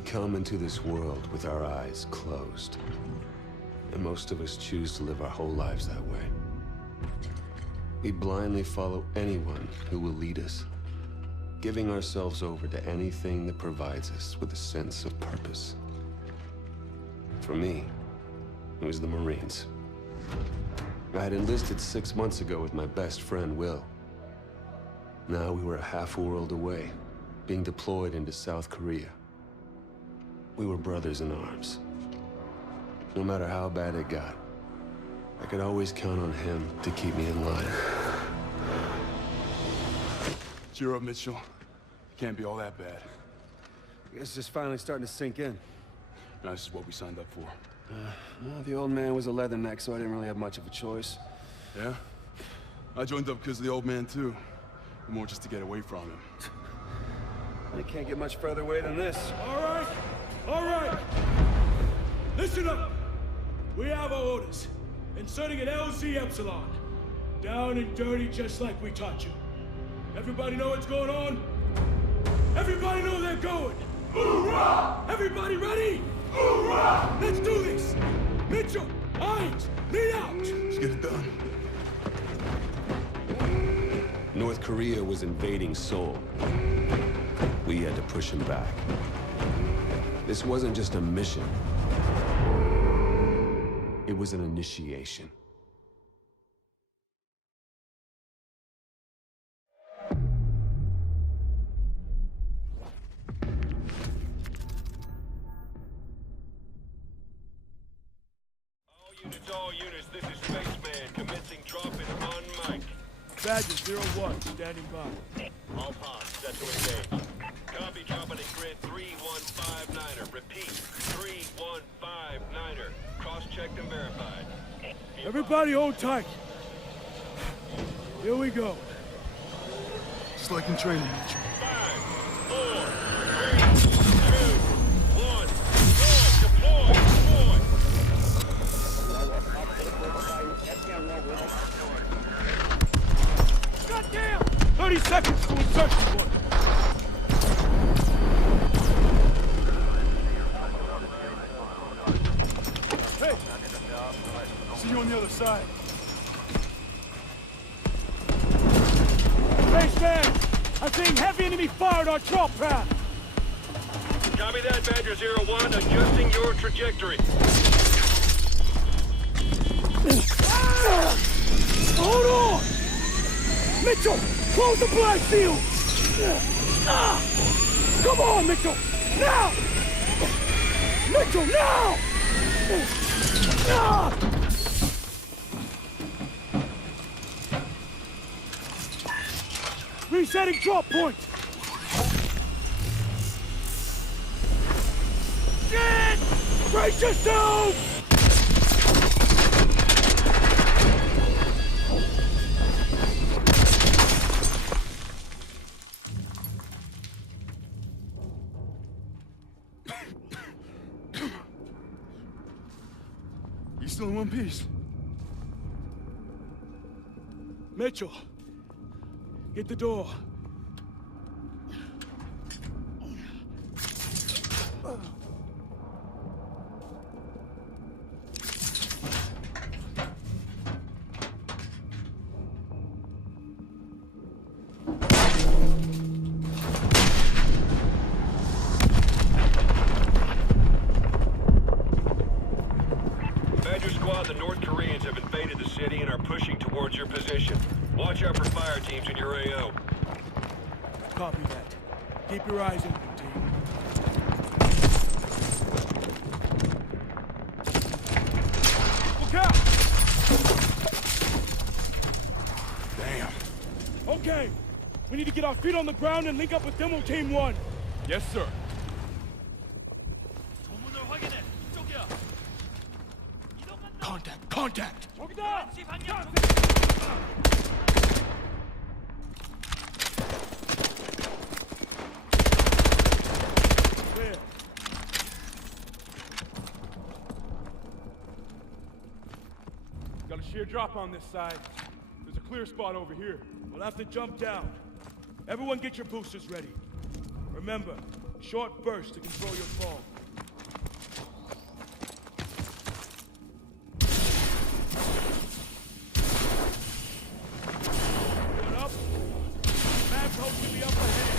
We come into this world with our eyes closed. And most of us choose to live our whole lives that way. We blindly follow anyone who will lead us, giving ourselves over to anything that provides us with a sense of purpose. For me, it was the Marines. I had enlisted 6 months ago with my best friend, Will. Now we were a half a world away, being deployed into South Korea. We were brothers in arms. No matter how bad it got, I could always count on him to keep me in line. Cheer up, Mitchell. Can't be all that bad. I guess it's just finally starting to sink in. Now, this is what we signed up for. Well, the old man was a leatherneck, so I didn't really have much of a choice. Yeah? I joined up because of the old man, too. More just to get away from him. I can't get much further away than this. All right! Listen up! We have our orders. Inserting an LZ Epsilon. Down and dirty just like we taught you. Everybody know what's going on? Everybody know they're going! Hoorah! Everybody ready? Hoorah! Let's do this! Mitchell, Hines, lead out! Let's get it done. North Korea was invading Seoul. We had to push him back. This wasn't just a mission. It was an initiation. All units, this is Spaceman, commencing dropping on mic. Badger 01, standing by. All pods, set to engage. Copy, dropping at grid 3159er. Repeat, 3159er. Cross-checked and verified. Everybody hold tight. Here we go. Just like in training, Mitchell. 5, 4, 3, 2, 1. Deploy! Goddamn! 30 seconds to insertion point. Hey! See you on the other side. Spaceman! I'm seeing heavy enemy fire at our drop path! Copy that, Badger 01, adjusting your trajectory. Hold on! Mitchell! Close the blast field! Come on, Mitchell! Now! Mitchell, now! Resetting drop point! Brace yourself! You still in one piece? Mitchell, hit the door. Badger Squad, the North Koreans have invaded the city and are pushing towards your position. Watch out for fire teams in your AO. Copy that. Keep your eyes open, team. Look out! Damn. Okay, we need to get our feet on the ground and link up with Demo Team 1. Yes, sir. Contact! 저기다! There. Got a sheer drop on this side. There's a clear spot over here. We'll have to jump down. Everyone get your boosters ready. Remember, Short burst to control your fall. Going up. Map hopes to be up ahead.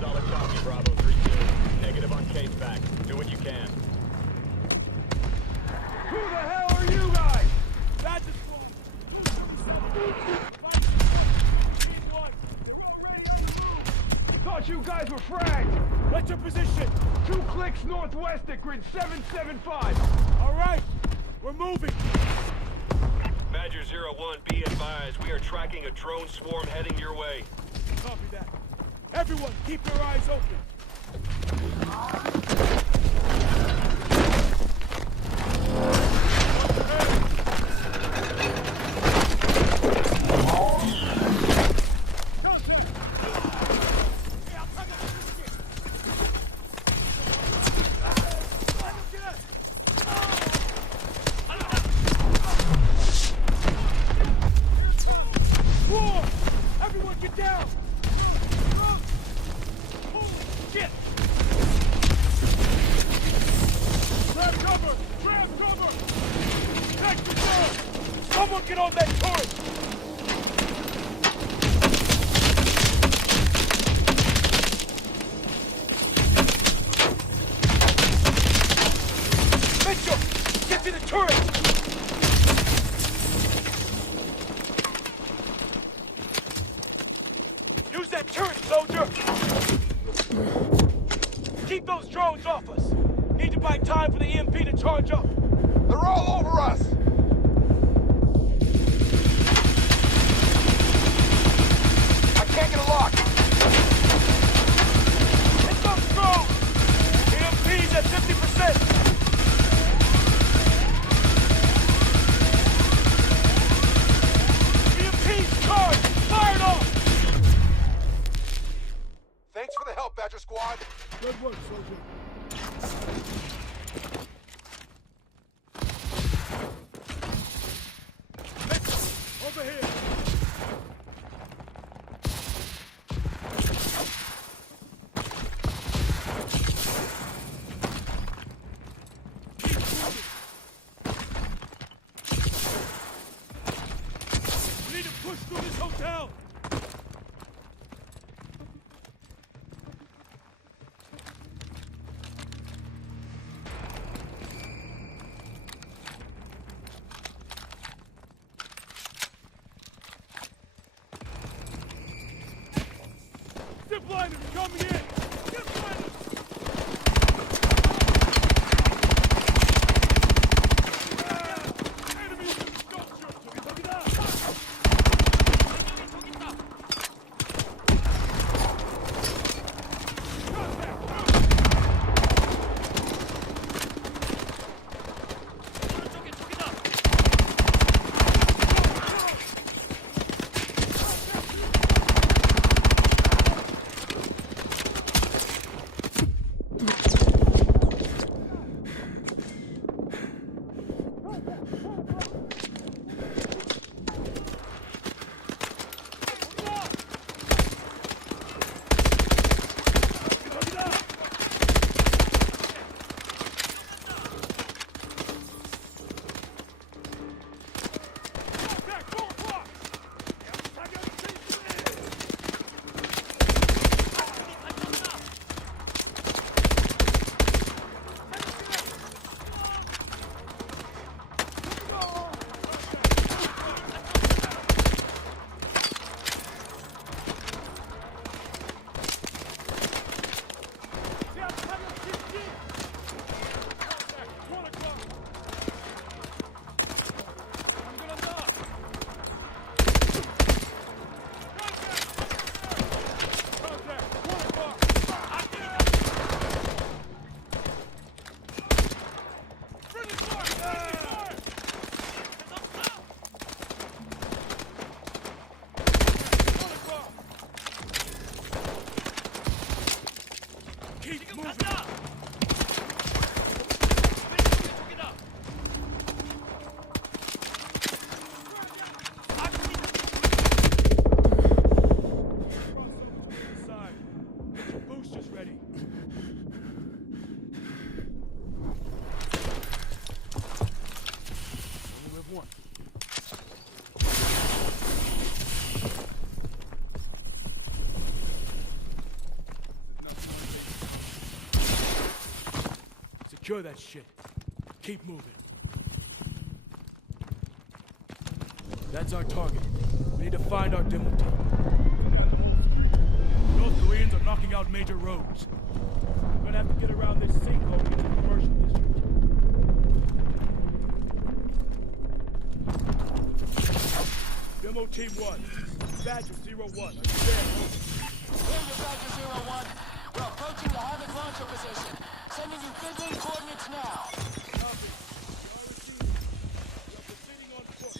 Solid copy, Bravo 3-2. Negative on case back. Do what you can. Who the hell are you guys? That's a squad. Thought you guys were fragged! What's your position? 2 clicks northwest at grid 775. All right, we're moving. Badger 01, be advised. We are tracking a drone swarm heading your way. Copy that. Everyone, keep your eyes open. Whoa! Everyone get down! Shit! Grab cover! Grab cover! Take the door! Someone get on that turret! Mitchell! Get to the turret! Use that turret, soldier! Keep those drones off us! Need to buy time for the EMP to charge up! They're all over us! I can't get a lock! It's up strong! EMP's at 50%! EMP's charged! Fired off! Thanks for the help, Badger Squad! Good work, soldier. Mitchell, over here. Keep moving. We need to push through this hotel. Zipliners coming in! Zipliners! Enemy in the sculpture! Look at that! Secure that shit. Keep moving. That's our target. We need to find our demo team. North Koreans are knocking out major roads. We're gonna have to get around this sinkhole into the commercial district. Demo Team 1, Badger 01, are you there? Here, your Badger 01. We're approaching the Havoc launcher position. Sending you fiddling coordinates now. Copy. We are proceeding on foot.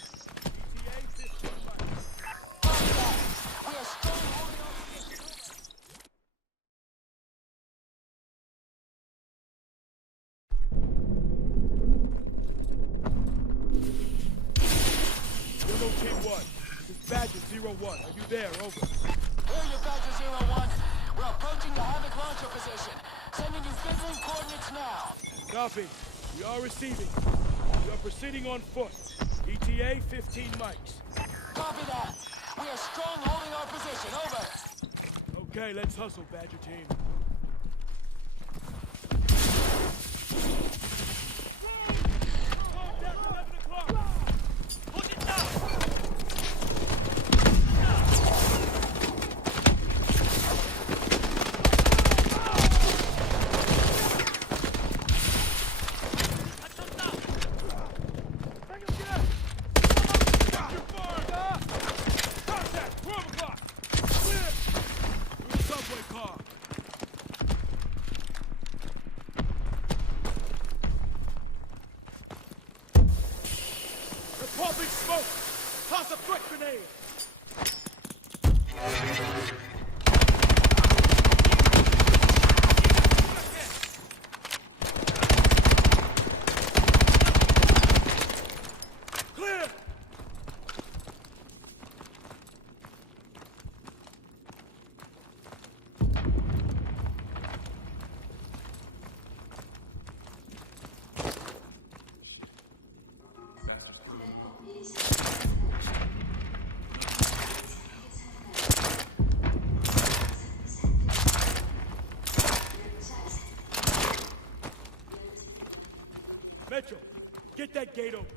ETA 15 miles. Copy that. We are strong holding on to this. Demo Team 1, this is Badger 01, are you there? Over. Here, your Badger 01. We're approaching the Havoc launcher position. Sending you fiddling coordinates now. Copy. We are receiving. We are proceeding on foot. ETA 15 mics. Copy that. We are strong holding our position. Over. Okay, let's hustle, Badger Team. Contact 11 o'clock. Push it down. Popping smoke! Toss a quick grenade! Clear! Mitchell, get that gate open.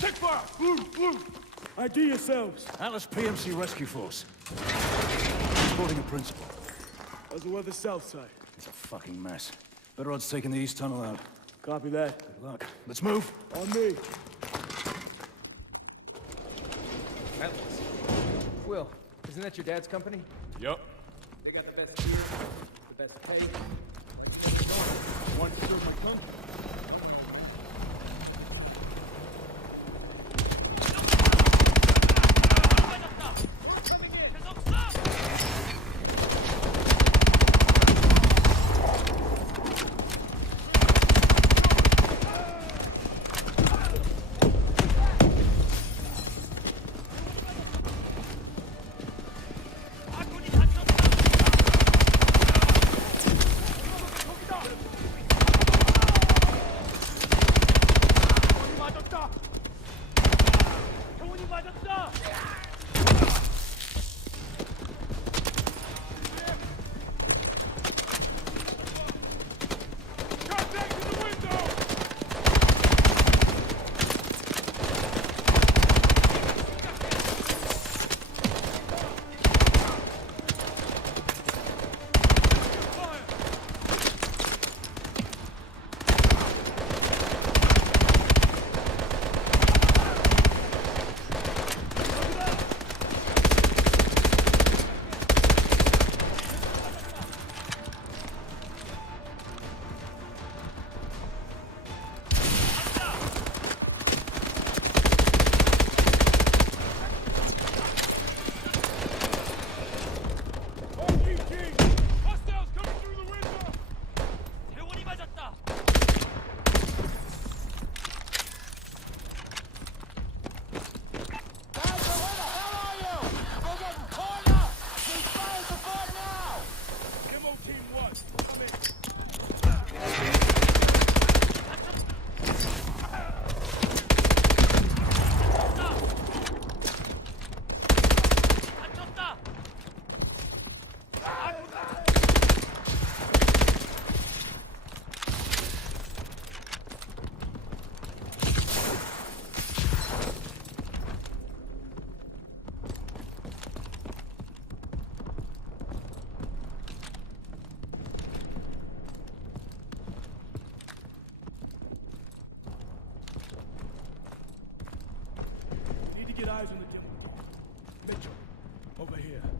Check fire! Blue! ID yourselves. Atlas PMC Rescue Force. Reporting a principal. How's the weather south side? It's a fucking mess. Better odds taking the east tunnel out. Copy that. Good luck. Let's move. On me. Atlas. Will, isn't that your dad's company? Yup. They got the best gear, the best pay. I want to serve my country. here.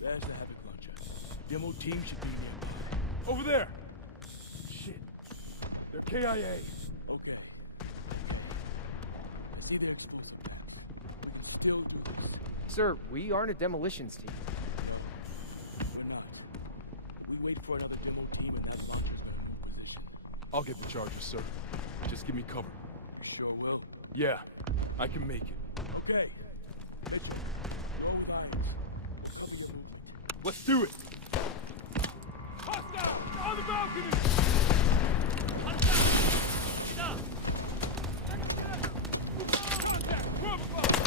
There's the Havoc launcher. Demo team should be nearby. Over there! Shit. They're KIA. Okay. I see their explosive caps. Still do this. Sir, we aren't a demolitions team. We're not. We wait for another demo team and that launcher's gonna move position. I'll get the charges, sir. Just give me cover. You sure will. Yeah, I can make it. Okay. Mitchell, roll rifles. Cover your movement. Let's do it! Hostile! On the balcony! Contact! 12 o'clock!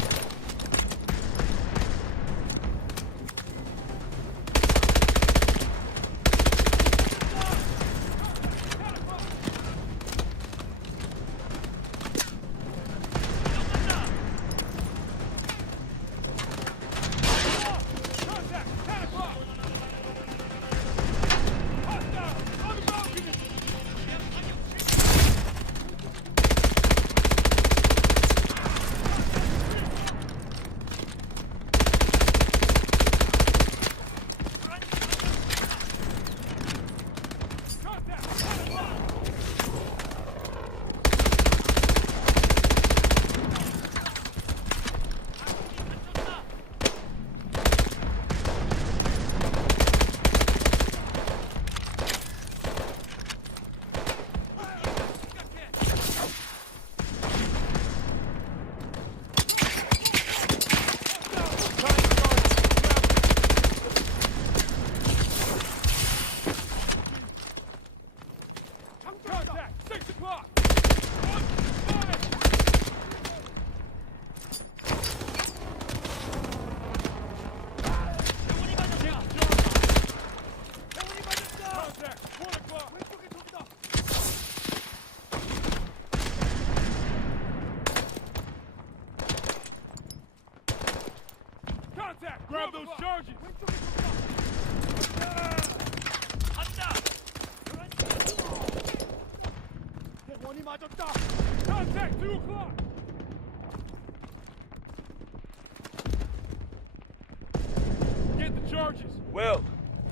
Contact! 6 o'clock! Contact! 1 o'clock! Contact! Grab those charges! Contact! 2 o'clock! Get the charges! Will,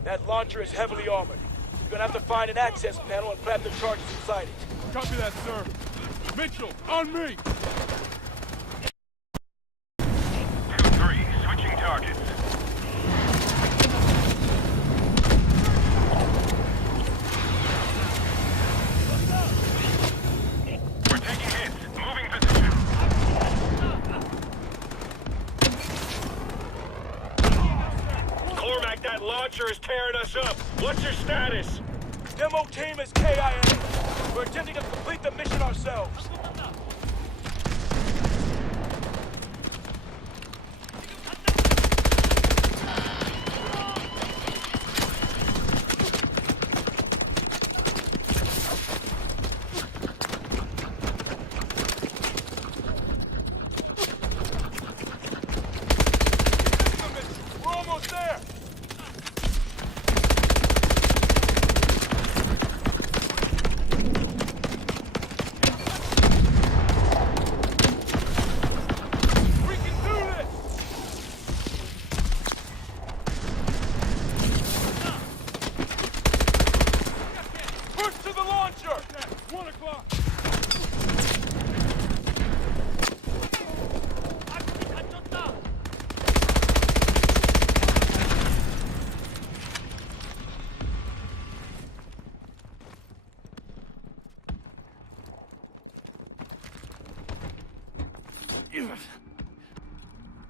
that launcher is heavily armored. You're gonna have to find an access panel and grab the charges inside it. Copy that, sir. Mitchell, on me! 2-3, switching targets. We're taking hits. Moving position. Cormac, that launcher is tearing us up. What's your status? Demo team is KIA. We're attempting to complete the mission ourselves. We're almost there. We can do this. Push to the launcher. 1 o'clock!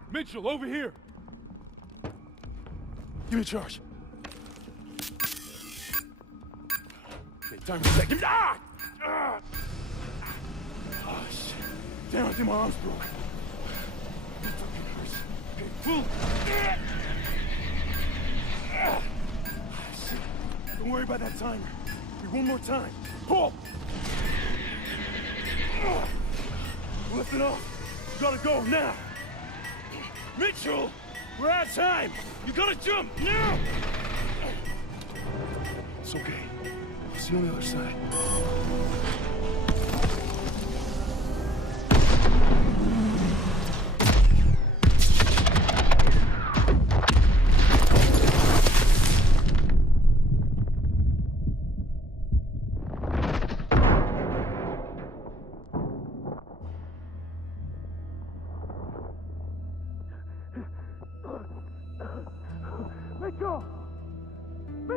Mitchell, over here! Give me a charge. Okay, time for a second. Ah! Ah! Oh, shit. Damn, I think my arm's broke. It fucking hurts. Okay, pull. Ah! Shit. Don't worry about that timer. Okay, one more time. Pull! Lift it off. You gotta go now. Mitchell! We're out of time! You gotta jump now! It's okay. I'll see you on the other side.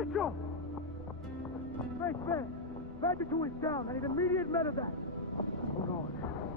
Mitchell! Spaceman! Badger 2 is down. I need immediate medevac. Hold on.